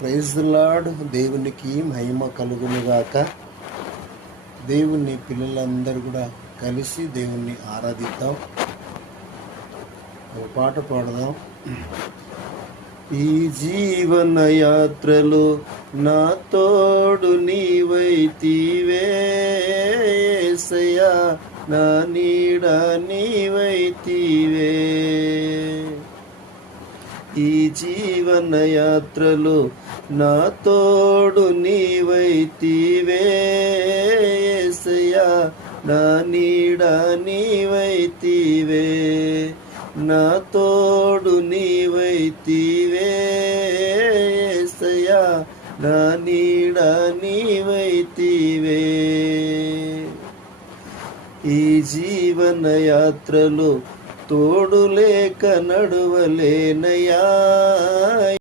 Praise the lord. దేవునికి మహిమ కలుగునుగాక. దేవుని పిల్లలందరూ కూడా కలిసి దేవుణ్ణి ఆరాధిద్దాం. ఒక పాట పాడదాం. ఈ జీవన యాత్రలో నా తోడు నీవైతివే యేసయ్యా, నా నీడ నీవైతివే. ఈ జీవన యాత్రలో నా తోడు నీవైతివే యేసయ్యా, నా నీడ నీవైతివే. నా తోడు నీవైతివే యేసయ్యా, నా నీడ నీవైతివే. ఈ జీవన యాత్రలో తోడు లేక నడువలేనయా.